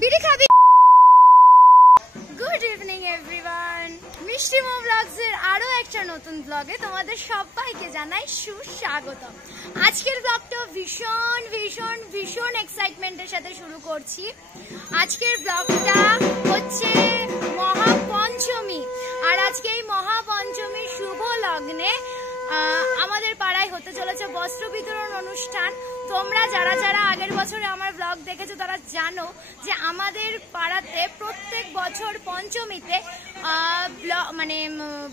বিড়ি খাবি? Good evening everyone, মিষ্টিমো blogs এর আরো একটা নতুন ব্লগে তোমাদের সবাইকে জানাই সুস্বাগতম। আজকের ব্লগটা ভীষণ ভীষণ ভীষণ এক্সাইটমেন্টের সাথে শুরু করছি। আজকের ব্লগটা হচ্ছে মহাপঞ্চমী, আর আজকে এই মহাপঞ্চমীর শুভ লগ্নে আমাদের পাড়ায় হতে চলেছে বস্ত্র বিতরণ অনুষ্ঠান। তোমরা যারা যারা আগের বছরে আমার ব্লগ দেখেছো তারা জানো যে আমাদের পাড়াতে প্রত্যেক বছর পঞ্চমীতে মানে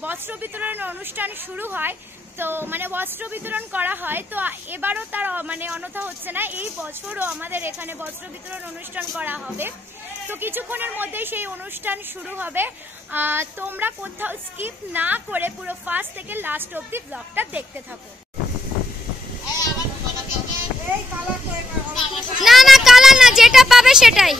বস্ত্র বিতরণ অনুষ্ঠান শুরু হয়, তো মানে বস্ত্র বিতরণ করা হয়। তো এবারও তার মানে অন্যথা হচ্ছে না, এই বছরও আমাদের এখানে বস্ত্র বিতরণ অনুষ্ঠান করা হবে। তো কিছুক্ষণের মধ্যেই সেই অনুষ্ঠান শুরু হবে। তোমরা কোথাও স্কিপ না করে পুরো ফার্স্ট থেকে লাস্ট অবধি ব্লগটা দেখতে থাকো। না না কালার না, যেটা পাবে সেটাই।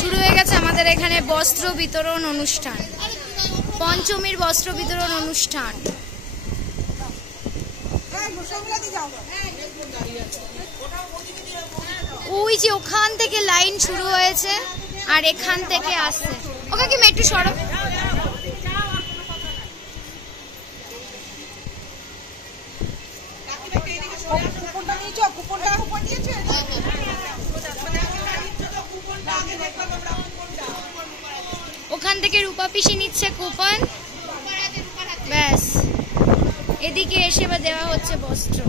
শুরু হয়ে গেছে আমাদের এখানে বস্ত্র বিতরণ অনুষ্ঠান, পঞ্চমীর বস্ত্র বিতরণ অনুষ্ঠান। ওই যে ওখান থেকে লাইন শুরু হয়েছে আর এখান থেকে আসছে। ওকে কি একটু সরব। ওখান থেকে রূপা পিসি নিচ্ছে কুপন, ব্যাস এদিকে এসে বা দেওয়া হচ্ছে বস্ত্র।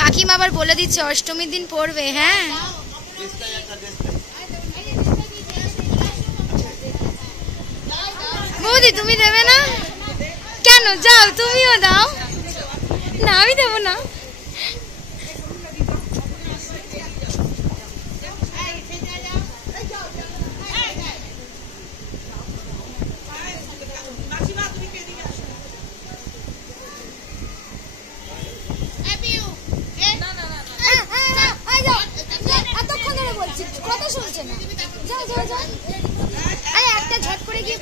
কাকিমা আবার বলে দিচ্ছে অষ্টমীর দিন পড়বে। হ্যাঁ বৌদি তুমি দেবে না কেন? যাও তুমিও দাও না, আমি দেবো না। কথা শুনছে না, যাও যাও যাও। আরে একটা ঝট করে গিয়ে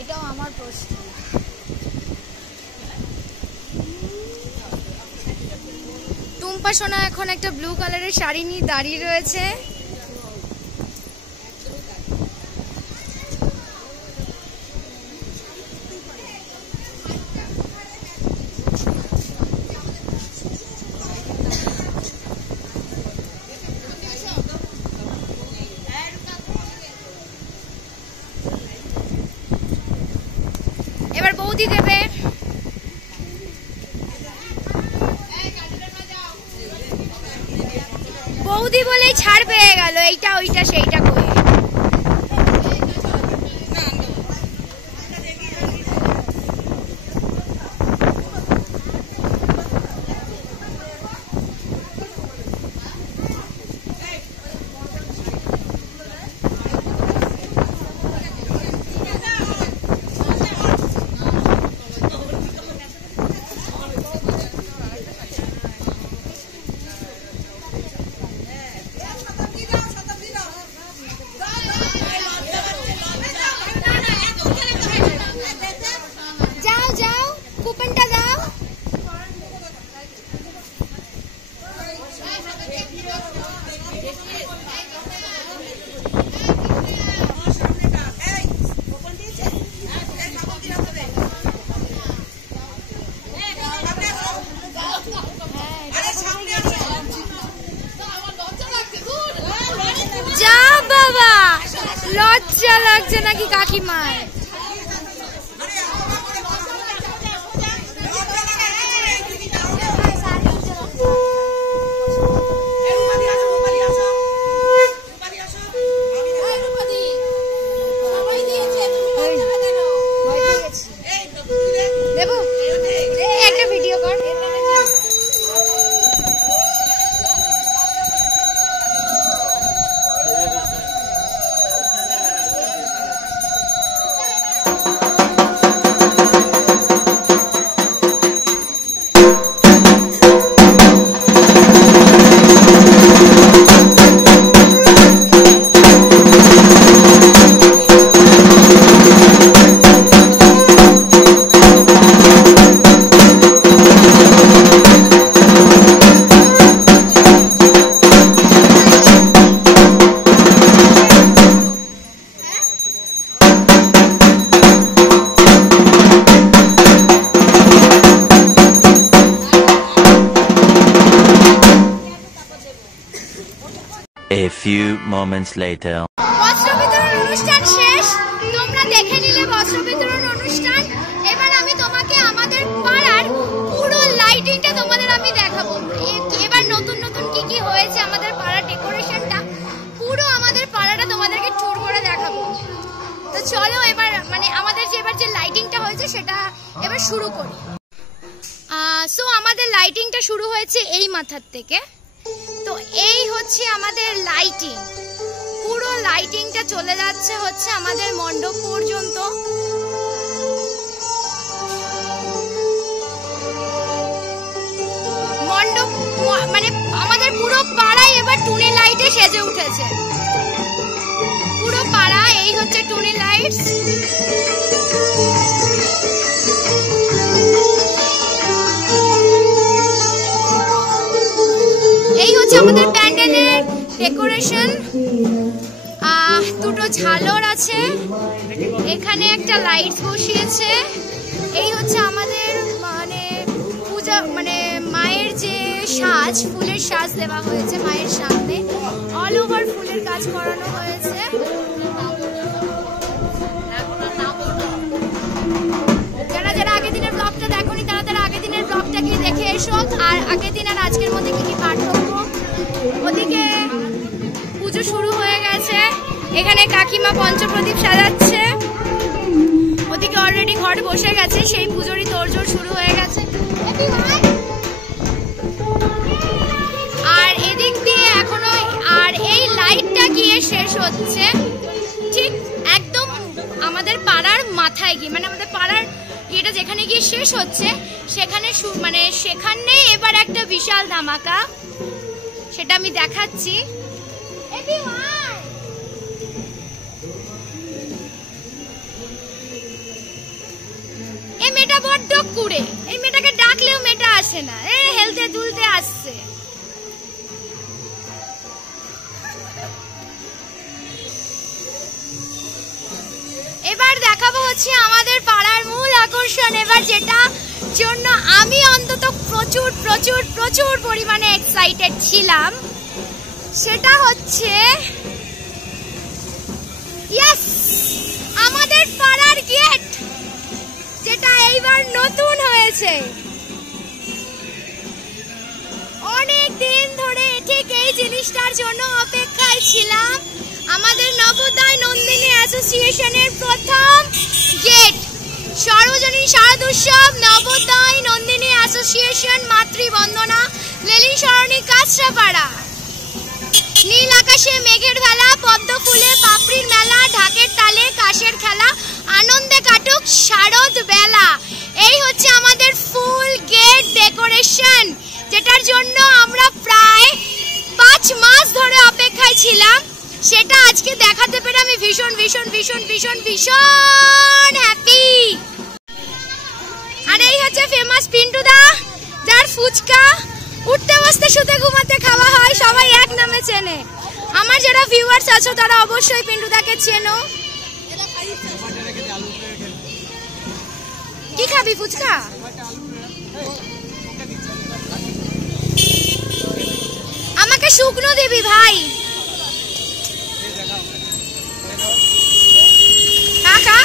এটাও আমার প্রশ্ন। টুম্পা সোনা এখন একটা ব্লু কালারের শাড়ি নিয়ে দাঁড়িয়ে রয়েছে। এবার বৌদি দেবে। বৌদি বলেই ছাড় পেয়ে গেল, এইটা ওইটা সেইটা কই। কুপনটা দাও। যা বাবা, লজ্জা লাগছে নাকি কাকিমার? একটা ভিডিও কর। A few moments later. বস্ত্র বিতরণ অনুষ্ঠান শেষ, তোমরা দেখে নিলে বস্ত্র বিতরণ অনুষ্ঠান। এবার আমি তোমাকে আমাদের পাড়ার পুরো লাইটিংটা তোমাদের আমি দেখাবো। এবার নতুন নতুন কি কি হয়েছে আমাদের পাড়ার ডেকোরেশনটা, পুরো আমাদের পাড়াটা তোমাদেরকে ট্যুর করে দেখাবো। তো চলো এবার মানে আমাদের যে লাইটিংটা হয়েছে সেটা এবার শুরু করি। সো আমাদের লাইটিংটা শুরু হয়েছে এই মাথার থেকে। তো এই হচ্ছে আমাদের লাইটিং, পুরো লাইটিংটা চলে যাচ্ছে হচ্ছে আমাদের মণ্ডপ পর্যন্ত। মণ্ডপ মানে আমাদের পুরো পাড়ায় এবার টুনি লাইটে সেজে উঠেছে। পুরো পাড়া এই হচ্ছে টুনি লাইটস। এই হচ্ছে আমাদের প্যান্ডেলের ডেকোরেশন। দুটো ঝালর আছে, এখানে একটা লাইট বসিয়েছে। এই হচ্ছে আমাদের মানে পূজা মানে মায়ের যে সাজ, ফুলের সাজ দেওয়া হয়েছে মায়ের সামনে, অল ওভার ফুলের কাজ করানো হয়েছে। যারা যারা আগের দিনের ব্লগটা দেখোনি তারা তারা আগের দিনের ব্লগটা গিয়ে দেখে এসো। আর আগের দিন আর আজকের মধ্যে কি কি পার্থক্য। ওদিকে পুজো শুরু হয়ে গেছে, এখানে কাকিমা পঞ্চপ্রদীপ সাজাচ্ছে। ওদিকে অলরেডি ঘর বসে গেছে, সেই পুজোরই তোড়জোড় শুরু হয়ে গেছে। আর এদিক দিয়ে এখনো আর এই লাইটটা গিয়ে শেষ হচ্ছে ঠিক একদম আমাদের পাড়ার মাথায় গিয়ে, মানে আমাদের পাড়ার এটা যেখানে গিয়ে শেষ হচ্ছে সেখানে মানে সেখানে এবার একটা বিশাল ধামাকা, সেটা আমি দেখাচ্ছি। এই মেয়েটা বড্ড কুড়ে, এই মেয়েটাকে ডাকলেও মেয়েটা আসে না, হেলতে দুলতে আসছে। এবার দেখাবো হচ্ছে আমাদের পাড়ার মূল আকর্ষণ, এবার যেটা জন্য আমি অন্তত প্রচুর প্রচুর প্রচুর পরিমাণে এক্সাইটেড ছিলাম, সেটা হচ্ছে ইয়েস আমাদের পাড়ার গেট, যেটা এইবার নতুন হয়েছে। অনেক দিন ধরে ঠিক এই জিনিসটার জন্য অপেক্ষায় ছিলাম। আমাদের নবোদয় নন্দিনী অ্যাসোসিয়েশনের প্রথম গেট, সর্বজনীন শারদোৎসব নবোদয় নন্দিনী অ্যাসোসিয়েশন মাতৃবন্দনা, লেলিন সরণি, কাঁচরাপাড়া। নীল আকাশে মেঘের ভেলা, পদ্ম ফুলে পাপড়ির মেলা, ঢাকের তালে কাশের খেলা, আনন্দে কাটুক শারদ বেলা। এই হচ্ছে আমাদের ফুল গেট ডেকোরেশন, যেটার জন্য আমরা প্রায় 5 মাস ধরে অপেক্ষায় ছিলাম। সেটা আজকে দেখাতে পেরে আমি ভীষণ ভীষণ ভীষণ ভীষণ ভীষণ হ্যাপি। আর এই হচ্ছে ফেমাস পিন্টুদা, যার ফুচকা উঠতে বসতে শুতে ঘুমাতে খাওয়া হয়, সবাই এক নামে চেনে। আমার যারা ভিউয়ার্স আছো তারা অবশ্যই পিন্টুদাকে চেনো। কি খাবি ফুচকা? আমাকে শুকনো দিবি ভাই। কাকা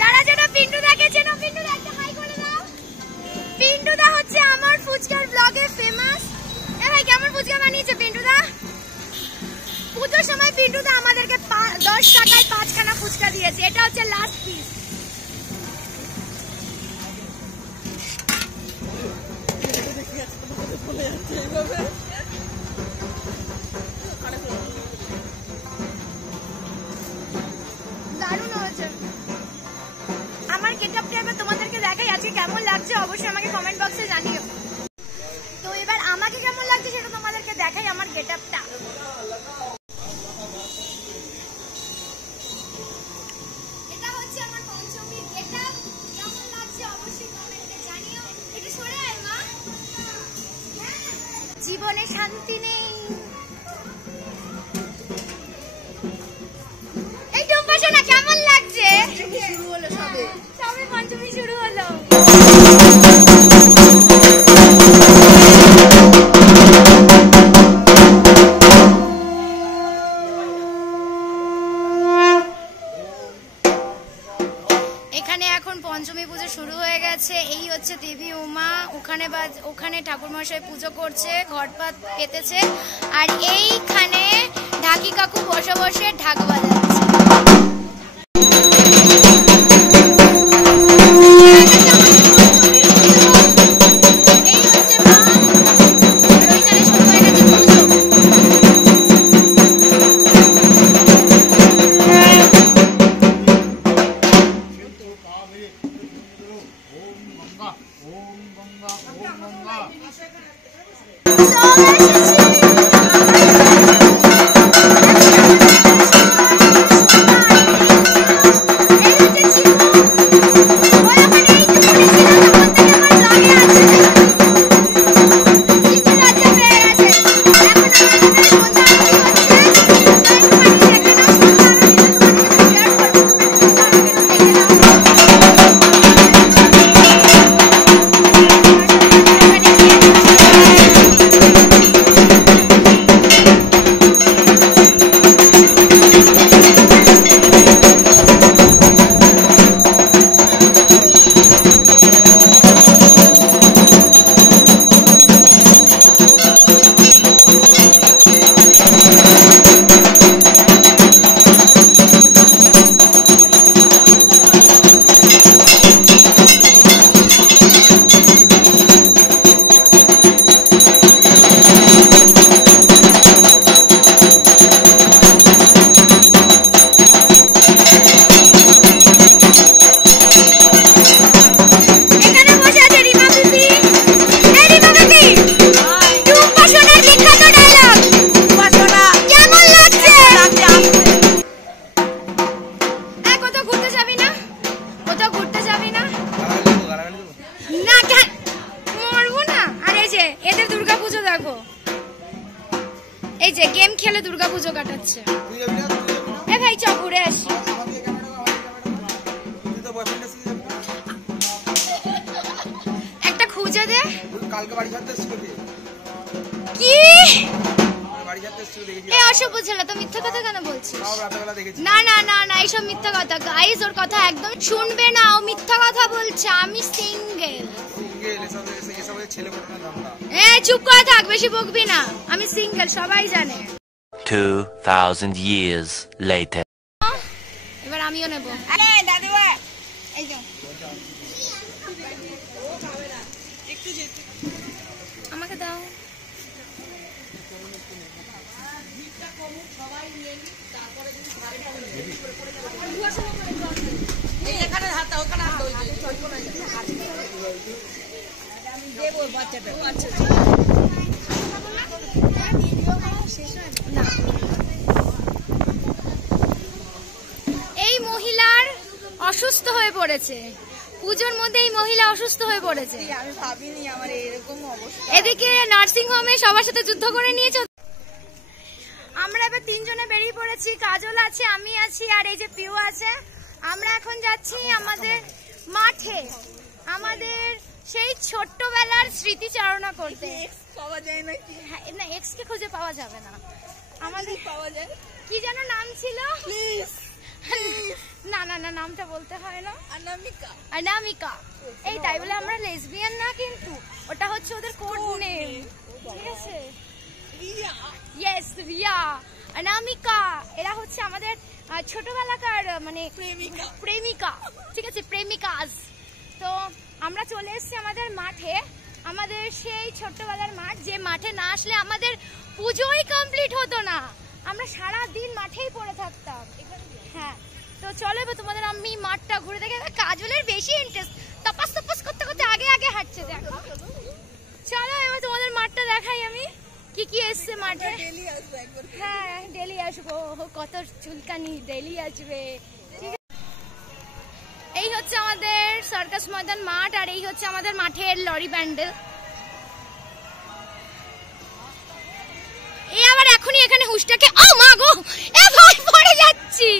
যারা যারা পিন্টুদাকে চেনো, পিন্টুদা একটা হাই করে দাও। পিন্টুদা হচ্ছে আমার ফুচকার ব্লগে ফেমাস। এ ভাই কেমন ফুচকা বানিয়েছে পিন্টুদা? পুজোর সময় পিন্টুদা আমাদেরকে 10 টাকায় 5 খানা ফুচকা দিয়েছে। এটা হচ্ছে লাস্ট পিস। দারুণ হয়েছে। আমার গেটআপটা এবার তোমাদেরকে দেখাই, আজকে কেমন লাগছে অবশ্যই আমাকে কমেন্ট বক্সে জানিও। তো এবার আমাকে কেমন লাগছে সেটা তোমাদেরকে দেখাই, আমার গেটআপটা। এটা হচ্ছে আমার পঞ্চমীর গেটআপ। কেমন লাগছে অবশ্যই কমেন্টে জানিও। একটু সরে আয় মা। জীবনে শান্তি নেই। এই টুম্পাশা না কেমন লাগছে? শুরু হলো সবে পঞ্চমী শুরু হলো। এখানে এখন পঞ্চমী পুজো শুরু হয়ে গেছে। এই হচ্ছে দেবী উমা, ওখানে ঠাকুর মশাই পুজো করছে, ঘটপাত পেতেছে, আর এইখানে ঢাকি কাকু বসে বসে ঢাক বাজাচ্ছে। এই যে গেম খেলে দুর্গাপুজো কাটাচ্ছে। এ ভাই চ ঘুরে আসি। একটা খুঁজে দে। কালকে বাড়ি যেতে এসেছিস কি? বাড়ি যেতে এসেছিস? এই অসভ্য ছেলে তো মিথ্যা কথা কেন বলছিস? সব রাতবেলা দেখেছি। না না না না এইসব মিথ্যা কথা। গাইস ওর কথা একদম শুনবে না, ও মিথ্যা কথা বলছে। আমি সিঙ্গেল। এসব ছেলে পটানোর ধান্দা। এই চুপ করে থাক, বেশি বকবি না। আমি সিঙ্গেল, সবাই জানে। 2000 years later. এবার আমিও নেব। আরে দাদু এই যে আমাকে দাও। এই মহিলার অসুস্থ হয়ে পড়েছে, পুজোর মধ্যে এই মহিলা অসুস্থ হয়ে পড়েছে। আমি ভাবিনি আমার এরকম অবস্থা। এদিকে নার্সিং হোমে সবার সাথে যুদ্ধ করে নিয়েছে। আমরা এবার তিনজনে বেরিয়ে পড়েছি, কাজল আছে, আমি আছি, আর এই যে পিউ আছে। আমরা এখন যাচ্ছি আমাদের মাঠে, আমাদের সেই ছোট্টবেলার স্মৃতিচারণা করতে। পাওয়া যায় নাকি? না, এক্স কে খুঁজে পাওয়া যাবে না। আমাদের পাওয়া যায় কি যেন নাম ছিল, প্লিজ। না না না, নামটা বলতে হয় না। অনামিকা। অনামিকা। এই তাই বলে আমরা লেসবিয়ান না, কিন্তু ওটা হচ্ছে ওদের কোড নেম, ঠিক আছে? রিয়া। ইয়েস, রিয়া, অনামিকা, এরা হচ্ছে আমাদের ছোটবেলাকার মানে প্রেমিকা, ঠিক আছে, প্রেমিকাজ। তো আমরা চলে এসেছি আমাদের মাঠে, আমাদের সেই ছোট্টবেলার মাঠ, যে মাঠে না আসলে আমাদের পুজোই কমপ্লিট হতো না, আমরা সারা দিন মাঠেই পড়ে থাকতাম। হ্যাঁ, তো চলো এবার তোমাদের আমি মাঠটা ঘুরে দেখে। কাজলের বেশি ইন্টারেস্ট, তপাস তপাস করতে করতে আগে আগে হাঁটছে, দেখো। চলো এবার তোমাদের মাঠটা দেখাই আমি, কি কি এসছে মাঠে। হ্যাঁ, ডেলি আসবো, কত চুলকানি, ডেলি আসবে। এই হচ্ছে আমাদের সার্কাস ময়দান মাঠ, আর এই হচ্ছে আমাদের মাঠের লরি প্যান্ডেল। এই আবার এখনই এখানে হুশটাকে, ও মা গো, এ ভাই পড়ে যাচ্ছি।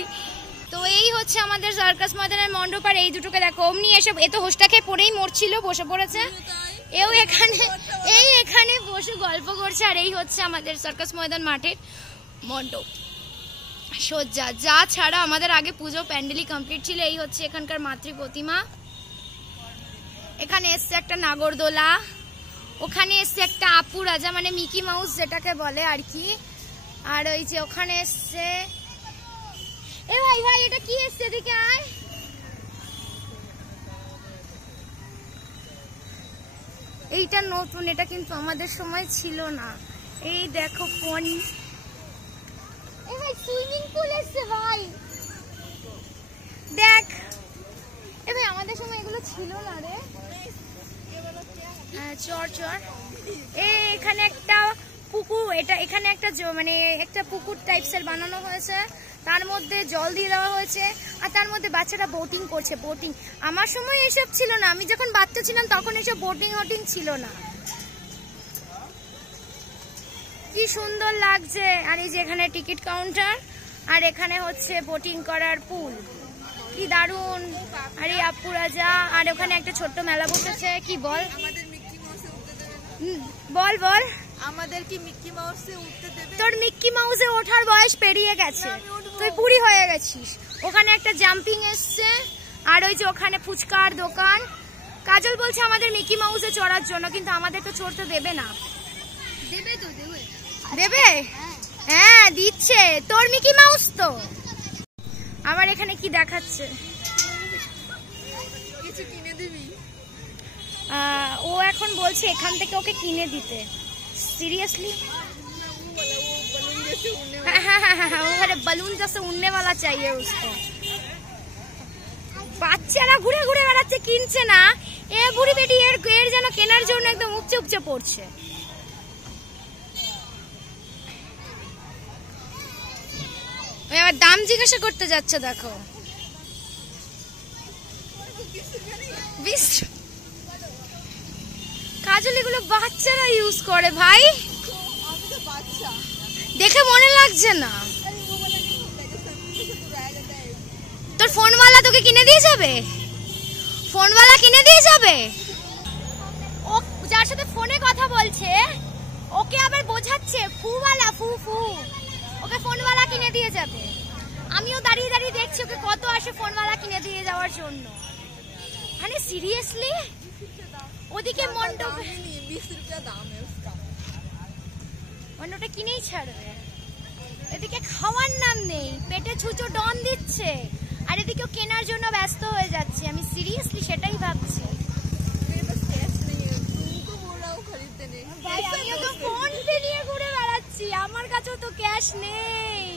তো এই হচ্ছে আমাদের সার্কাস ময়দানের মণ্ডপ, আর এই দুটোকে দেখো, অমনি এসে এ তো হুশটাকে পড়েই মরছিল, বসে পড়েছে। এও এখানে বসে গল্প করছে। আর এই হচ্ছে আমাদের সার্কাস ময়দান মাঠের মণ্ডপ সজ্জা, যা ছাড়া আমাদের আগে পুজো প্যান্ডেলই কমপ্লিট ছিল। এই হচ্ছে এখানকার মাতৃ প্রতিমা, এখানে এসছে একটা নাগরদোলা, ওখানে এসছে একটা আপু রাজা, মানে মিকি মাউস যেটাকে বলে আর কি। আর ওই যে ওখানে এসছে, এ ভাই ভাই এটা কি এসছে, এদিকে আয়। এইটা নতুন, এটা কিন্তু আমাদের সময় ছিল না। এই দেখো পনি, এই ভাই সুইমিং পুল এসছে ভাই, দেখ। এ ভাই আমাদের সময় এগুলো ছিল না রে। চর চর, এখানে একটা পুকুর, এটা এখানে একটা মানে একটা পুকুর টাইপসের বানানো হয়েছে, তার মধ্যে জল দিয়ে দেওয়া হয়েছে, আর তার মধ্যে বাচ্চারা বোটিং করছে। বোটিং আমার সময় এসব ছিল না, আমি যখন বাচ্চা ছিলাম তখন এসব বোটিং ওটিং ছিল না। কি সুন্দর লাগছে। আর এই যে এখানে টিকিট কাউন্টার, আর এখানে হচ্ছে বোটিং করার পুল, কি দারুন। আর এই আপু রাজা, আর ওখানে একটা ছোট্ট মেলা বসেছে। কি বল, বল বল, আমাদের কি মিকি মাউসে উঠতে দেবে? তোর মিকি মাউসে ওঠার বয়স পেরিয়ে গেছে, তুই বুড়ি হয়ে গেছিস। ওখানে একটা জাম্পিং এসছে, আর ওই যে ওখানে ফুচকার দোকান। কাজল বলছে আমাদের মিকি মাউসে চড়ার জন্য, কিন্তু আমাদের তো চড়তে দেবে না। দেবে তো, দেবে, হ্যাঁ দিচ্ছে, তোর মিকি মাউস তো। আবার এখানে কি দেখাচ্ছে, কিছু কিনে দিবি? ও এখন বলছে এখান থেকে ওকে কিনে দিতে। সিরিয়াসলি? हाँ, बलून जैसे उड़ने वाला चाहिए उसको। বাচ্চারা ঘুরে ঘুরে বেড়াচ্ছে, কিনছে না। এ বুড়ি বেটি এর যেন কেনার জন্য একদম উপচে উপচে পড়ছে। এবার দাম জিজ্ঞাসা করতে যাচ্ছে, দেখো। কাজল এগুলো বাচ্চারা ইউজ করে ভাই, দেখে মনে লাগছে না। তোর ফোনওয়ালা তোকে কিনে দিয়ে যাবে, ফোনওয়ালা কিনে দিয়ে যাবে। ও যার সাথে ফোনে কথা বলছে ওকে আবার বোঝাচ্ছে ফুওয়ালা, ফু ফু, ওকে ফোনওয়ালা কিনে দিয়ে যাবে। আমিও দাঁড়িয়ে দাঁড়িয়ে দেখছি ওকে কত আসে ফোনওয়ালা কিনে দিয়ে যাওয়ার জন্য। মানে সিরিয়াসলি ওদিকে মন্ডপ 20 रुपया दाम है उसका, মন্ডপটা কিনেই ছাড়বে। এদিকে খাওয়ার নাম নেই, পেটে ছুঁচো ডন দিচ্ছে, আর এদিকে কেনার জন্য ব্যস্ত হয়ে যাচ্ছে। আমি সিরিয়াসলি সেটাই ভাবছি। আমি ওকে ফোন পে নিয়ে ঘুরে বেড়াচ্ছি, আমার কাছেও তো ক্যাশ নেই,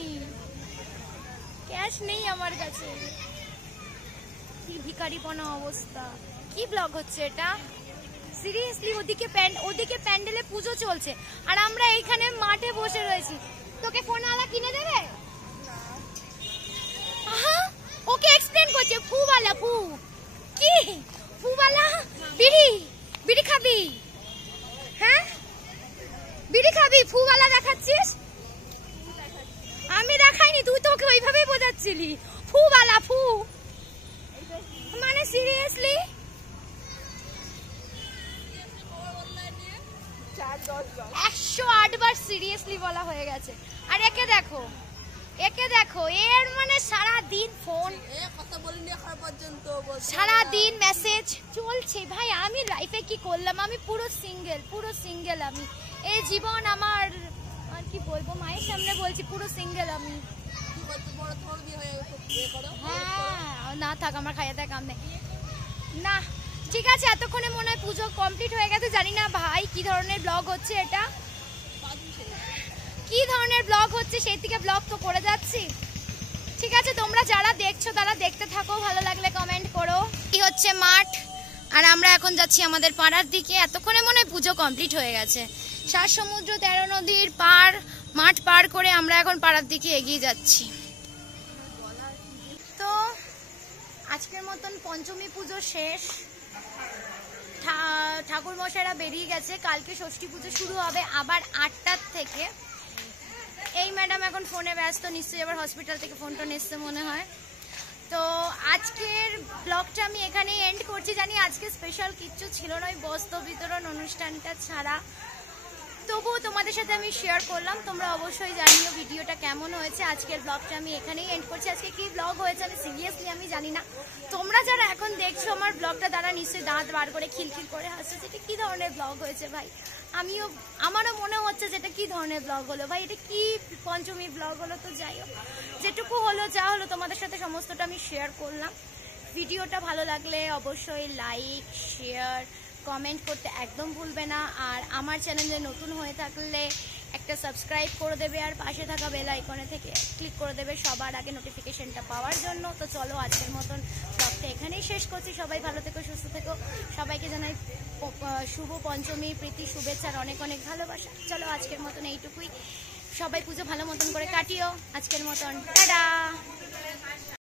ক্যাশ নেই আমার কাছে। কি ভিখারিপনা অবস্থা, কি ব্লগ হচ্ছে এটা সিরিয়াসলি? ওদিকে প্যান্ডেলে পুজো চলছে আর আমরা এইখানে মাঠে বসে রয়েছি। তোকে ফোন আলা কিনে দেবে? ওকে এক্সপ্লেন করছে ফুওয়ালা ফু কি ফুওয়ালা বিড়ি খাবি? হ্যাঁ বিড়ি খাবি? ফুওয়ালা দেখাচ্ছিস? আমি দেখাইনি, তুই তো ওকে ওইভাবেই বোঝাচ্ছিলি ফুওয়ালা ফু মানে সিরিয়াসলি 108 বার সিরিয়াসলি বলা হয়ে গেছে। আর একে দেখো এর মানে সারা দিন ফোন, কথা বলিনি এখন পর্যন্ত, সারা দিন মেসেজ চলছে। ভাই আমি লাইফে কি করলাম? আমি পুরো সিঙ্গেল আমি এই জীবন আমার, আর কি বলবো, মায়ের সামনে বলছি পুরো সিঙ্গেল আমি। হ্যাঁ না থাক, আমার খাইয়ে কাম নেই না। ঠিক আছে, এতক্ষণে মনে হয় পুজো কমপ্লিট হয়ে গেছে। জানি না ভাই কি ধরনের ব্লগ হচ্ছে এটা, কি ধরনের ব্লগ হচ্ছে, সেই থেকে ব্লগ তো করে যাচ্ছি। ঠিক আছে, তোমরা যারা দেখছো তারা দেখতে থাকো, ভালো লাগলে কমেন্ট করো। কি হচ্ছে মাঠ, আর আমরা এখন যাচ্ছি আমাদের পাড়ার দিকে। এতক্ষণে মনে হয় পুজো কমপ্লিট হয়ে গেছে। 7 সমুদ্র 13 নদীর মাঠ পার করে আমরা এখন পাড়ার দিকে এগিয়ে যাচ্ছি। তো আজকের মতন পঞ্চমী পুজো শেষ, ঠাকুর মশাইরা বেরিয়ে গেছে। কালকে ষষ্ঠী পুজো শুরু হবে আবার 8টার থেকে। এই ম্যাডাম এখন ফোনে ব্যস্ত, নিশ্চয়ই আবার হসপিটাল থেকে ফোনটা এসছে মনে হয়। তো আজকের ব্লগটা আমি এখানেই এন্ড করছি। জানি আজকে স্পেশাল কিচ্ছু ছিল না, ওই বস্ত্র বিতরণ অনুষ্ঠানটা ছাড়া, তবুও তোমাদের সাথে আমি শেয়ার করলাম। তোমরা অবশ্যই জানিও ভিডিওটা কেমন হয়েছে। আজকের ব্লগটা আমি এখানেই এন্ড করছি। আজকে কি ব্লগ হয়েছে আমি সিরিয়াসলি আমি জানি না। তোমরা যারা এখন দেখছো আমার ব্লগটা, তারা নিশ্চয়ই দাঁত বার করে খিলখিল করে হাসছে, এটা কি ধরনের ব্লগ হয়েছে ভাই। আমারও মনে হচ্ছে যে এটা কি ধরনের ব্লগ হলো ভাই, এটা কি পঞ্চমী ব্লগ হলো। তো যাই হোক, যেটুকু হলো যা হলো তোমাদের সাথে সমস্তটা আমি শেয়ার করলাম। ভিডিওটা ভালো লাগলে অবশ্যই লাইক শেয়ার কমেন্ট করতে একদম ভুলবে না। আর আমার চ্যানেলে নতুন হয়ে থাকলে একটা সাবস্ক্রাইব করে দেবে, আর পাশে থাকা বেল আইকনে থেকে ক্লিক করে দেবে সবার আগে নোটিফিকেশনটা পাওয়ার জন্য। তো চলো আজকের মতন ব্লগটা এখানেই শেষ করছি। সবাই ভালো থেকো, সুস্থ থেকো। সবাইকে জানাই শুভ পঞ্চমী, প্রীতি, শুভেচ্ছার অনেক অনেক ভালোবাসা। চলো আজকের মতন এইটুকুই। সবাই পুজো ভালো মতন করে কাটিও। আজকের মতন টাটা।